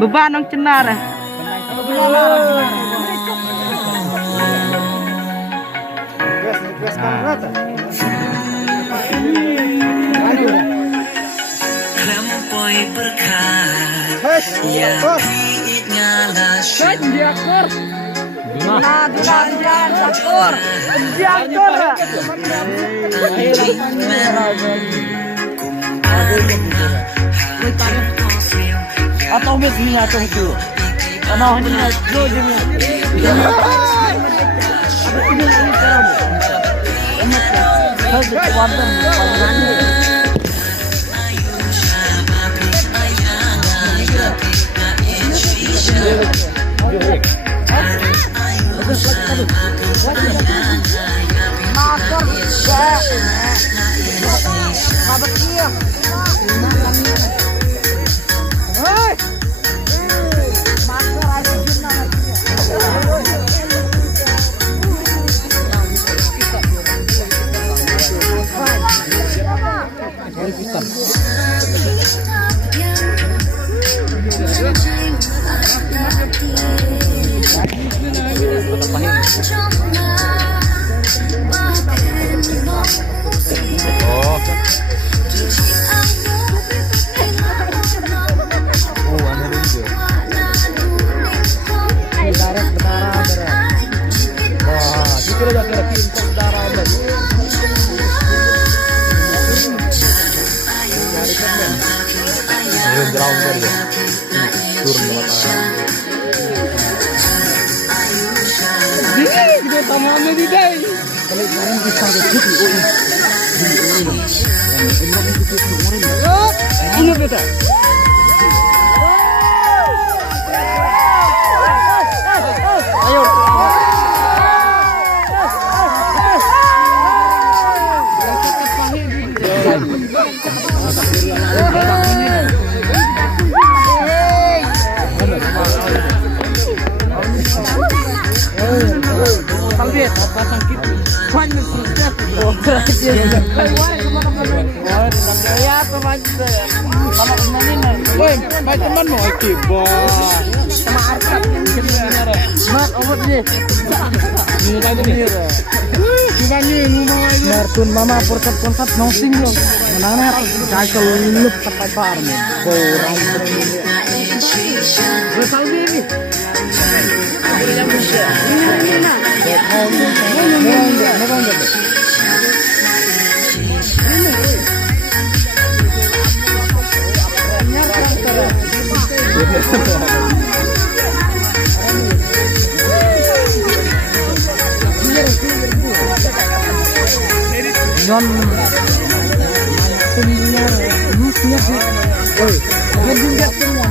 Beban ang cenar. Lampaui berkat yang nyala Diakur. Atau mesmi atau itu. Karena hanya itu jemnya. Ada ini kamu. Emak ya. Martun mama porkat nosing lo. Mana kaya kelup sampai bar nih. Kurang. Resaldi ini. Nyon tingginya lusnya sih. Dia juga semua